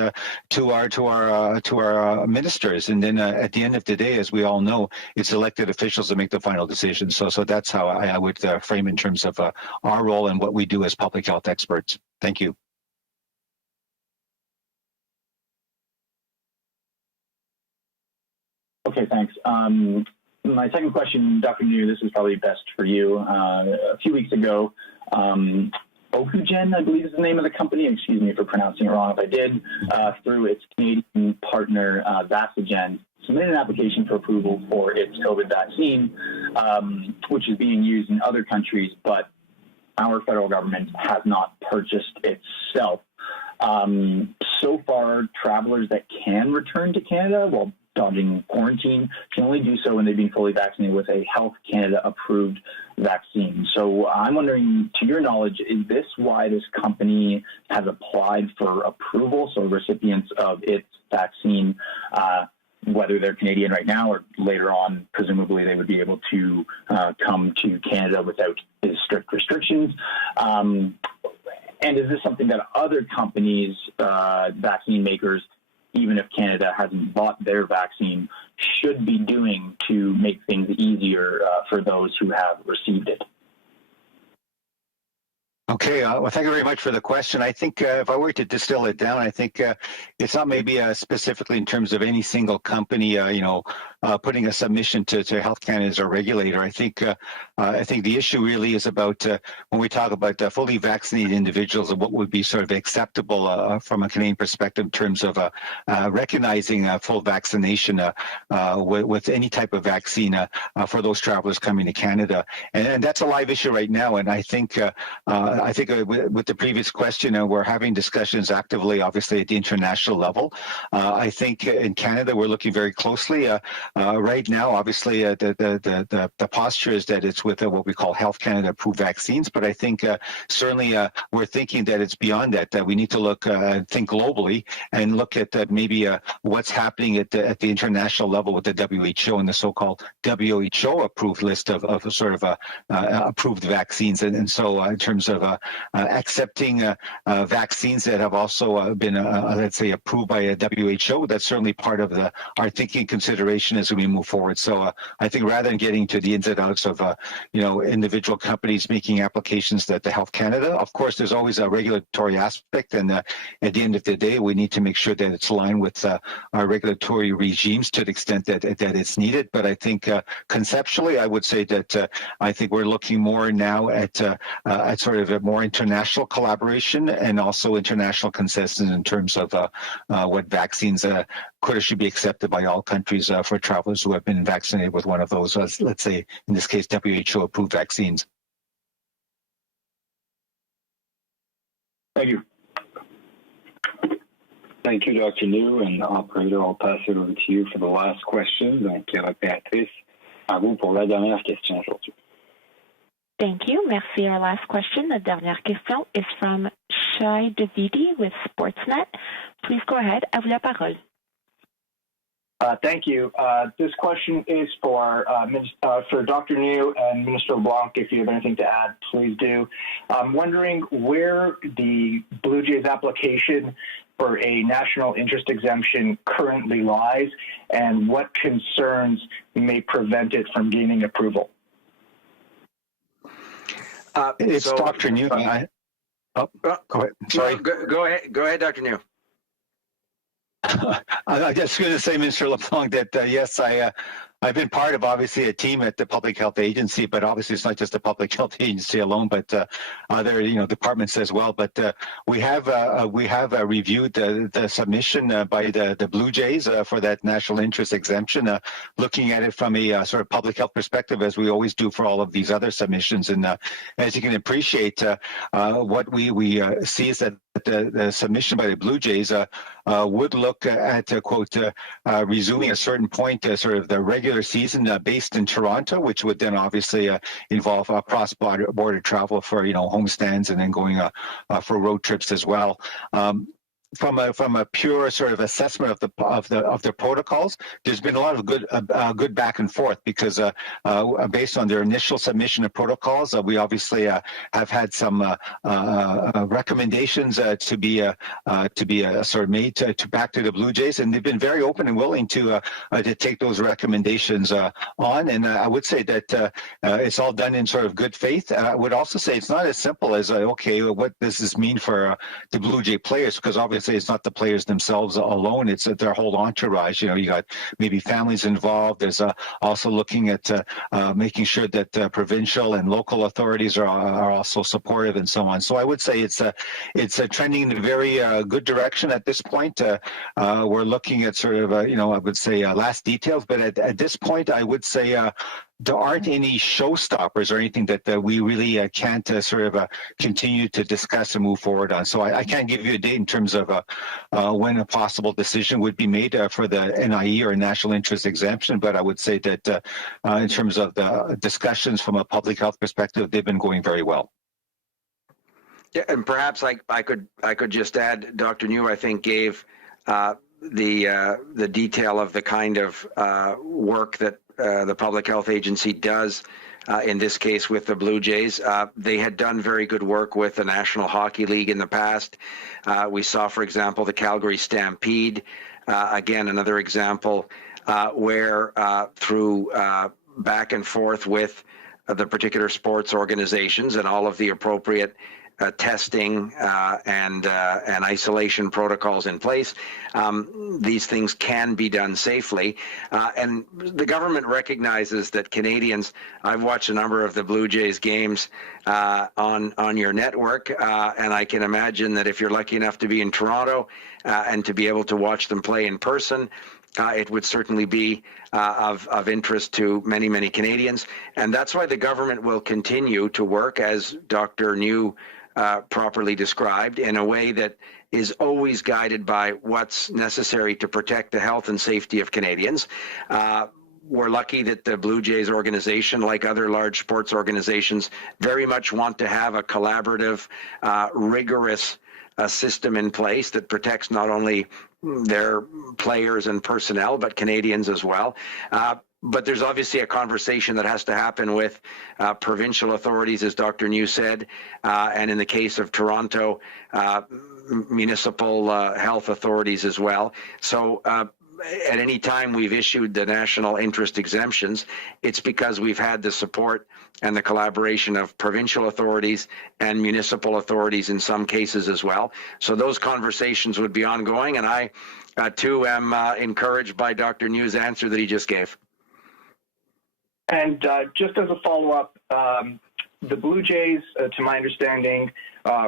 to our ministers, and then at the end of the day, as we all know, it's elected officials that make the final decision. So that's how I would frame in terms of our role and what we do as public health experts. Thank you. Okay, thanks. My second question, Dr. New, this is probably best for you. A few weeks ago, Ocugen, I believe is the name of the company, excuse me for pronouncing it wrong if I did, through its Canadian partner, Vaxogen, submitted an application for approval for its COVID vaccine, which is being used in other countries, but our federal government has not purchased itself. So far, travelers that can return to Canada, well, dodging quarantine, can only do so when they've been fully vaccinated with a Health Canada approved vaccine. So I'm wondering, to your knowledge, is this why this company has applied for approval? So recipients of its vaccine, whether they're Canadian right now or later on, presumably they would be able to come to Canada without strict restrictions. And is this something that other companies, vaccine makers, even if Canada hasn't bought their vaccine, should be doing to make things easier for those who have received it? Okay, well, thank you very much for the question. I think if I were to distill it down, I think it's not maybe specifically in terms of any single company, putting a submission to Health Canada as a regulator. I think the issue really is about when we talk about fully vaccinated individuals and what would be sort of acceptable from a Canadian perspective in terms of recognizing full vaccination with any type of vaccine for those travelers coming to Canada. And that's a live issue right now. And I think I think with the previous question, we're having discussions actively, obviously, at the international level. I think in Canada, we're looking very closely. Right now, obviously, the posture is that it's with what we call Health Canada approved vaccines, but I think certainly we're thinking that it's beyond that we need to think globally and look at maybe what's happening at the international level with the WHO and the so-called WHO approved list of sort of approved vaccines. And so in terms of accepting vaccines that have also been, let's say, approved by a WHO, that's certainly part of our thinking consideration as we move forward. So I think rather than getting to the ins and outs of, individual companies making applications that the Health Canada, of course, there's always a regulatory aspect. And at the end of the day, we need to make sure that it's aligned with our regulatory regimes to the extent that it's needed. But I think conceptually, I would say that I think we're looking more now at sort of a more international collaboration and also international consensus in terms of what vaccines could or should be accepted by all countries for travelers who have been vaccinated with one of those, let's say, in this case, WHO-approved vaccines. Thank you. Thank you, Dr. New, and operator, I'll pass it over to you for the last question. Donc, Béatrice, à vous pour la dernière question aujourd'hui. Thank you. Merci. Our last question, la dernière question, is from Shai Davidi with Sportsnet. Please go ahead. À vous la parole. Thank you. This question is for Dr. New and Minister LeBlanc. If you have anything to add, please do. I'm wondering where the Blue Jays application for a national interest exemption currently lies and what concerns may prevent it from gaining approval. It's Dr. New. Go ahead. Sorry. Go ahead, Dr. New. I'm just going to say, Mr. LeBlanc, that yes, I've been part of obviously a team at the Public Health Agency, but obviously it's not just the Public Health Agency alone, but other departments as well. But we have reviewed the submission by the Blue Jays for that national interest exemption, looking at it from a sort of public health perspective, as we always do for all of these other submissions. And as you can appreciate, what we see is that the submission by the Blue Jays would look at, quote, resuming a certain point, sort of the regular season based in Toronto, which would then obviously involve cross-border travel for, homestands and then going for road trips as well. From a pure sort of assessment of the protocols, there's been a lot of good back and forth because based on their initial submission of protocols, we obviously have had some recommendations to be sort of made to back to the Blue Jays, and they've been very open and willing to take those recommendations on. And I would say that it's all done in sort of good faith. I would also say it's not as simple as okay, what does this mean for the Blue Jay players? Because obviously it's not the players themselves alone, it's their whole entourage. You got maybe families involved. There's also looking at making sure that provincial and local authorities are also supportive and so on. So I would say it's trending in a very good direction at this point. We're looking at sort of I would say last details, but at this point I would say there aren't any showstoppers or anything that we really can't sort of continue to discuss and move forward on. So I can't give you a date in terms of when a possible decision would be made for the NIE or national interest exemption, but I would say that in terms of the discussions from a public health perspective, they've been going very well. Yeah, and perhaps I could just add, Dr. New, I think, gave the detail of the kind of work that the Public Health Agency does, in this case with the Blue Jays. They had done very good work with the National Hockey League in the past. We saw, for example, the Calgary Stampede, again, another example where through back and forth with the particular sports organizations and all of the appropriate testing and isolation protocols in place, these things can be done safely. And the government recognizes that Canadians, I've watched a number of the Blue Jays games on your network, and I can imagine that if you're lucky enough to be in Toronto and to be able to watch them play in person, it would certainly be of interest to many, many Canadians. And that's why the government will continue to work, as Dr. New properly described in a way that is always guided by what's necessary to protect the health and safety of Canadians. We're lucky that the Blue Jays organization, like other large sports organizations, very much want to have a collaborative, rigorous system in place that protects not only their players and personnel, but Canadians as well. But there's obviously a conversation that has to happen with provincial authorities, as Dr. New said, and in the case of Toronto, municipal health authorities as well. So at any time we've issued the national interest exemptions, it's because we've had the support and the collaboration of provincial authorities and municipal authorities in some cases as well. So those conversations would be ongoing, and I too am encouraged by Dr. New's answer that he just gave. And just as a follow-up, the Blue Jays, to my understanding,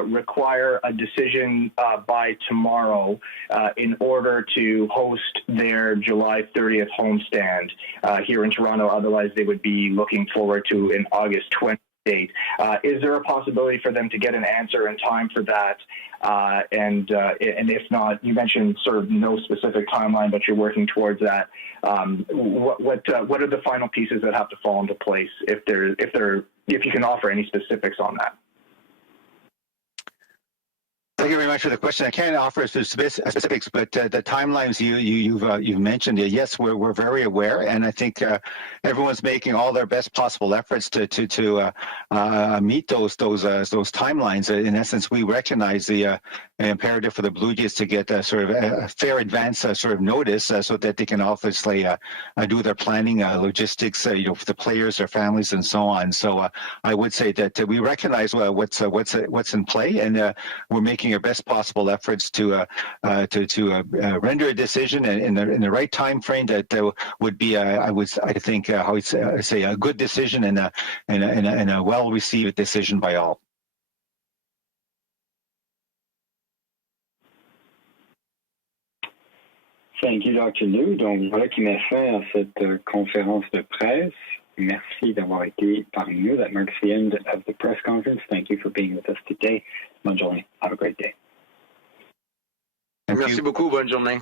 require a decision by tomorrow in order to host their July 30th homestand here in Toronto. Otherwise, they would be looking forward to an August 20th date. Is there a possibility for them to get an answer in time for that? And if not, you mentioned sort of no specific timeline, but you're working towards that. What are the final pieces that have to fall into place if you can offer any specifics on that? Thank you very much for the question. I can't offer specifics, but the timelines you've mentioned, yes, we're very aware, and I think everyone's making all their best possible efforts to meet those timelines. In essence, we recognize the imperative for the Blue Jays to get sort of a fair advance sort of notice so that they can obviously do their planning, logistics, for the players, their families, and so on. So I would say that we recognize what's in play, and we're making our best possible efforts to render a decision in the right time frame that would be, I think, a good decision and a well received decision by all. Thank you, Dr. Liu. Donc, voilà qui met fin à cette conférence de presse. Merci d'avoir été parmi nous. That marks the end of the press conference. Thank you for being with us today. Bonne journée. Have a great day. Merci beaucoup. Bonne journée.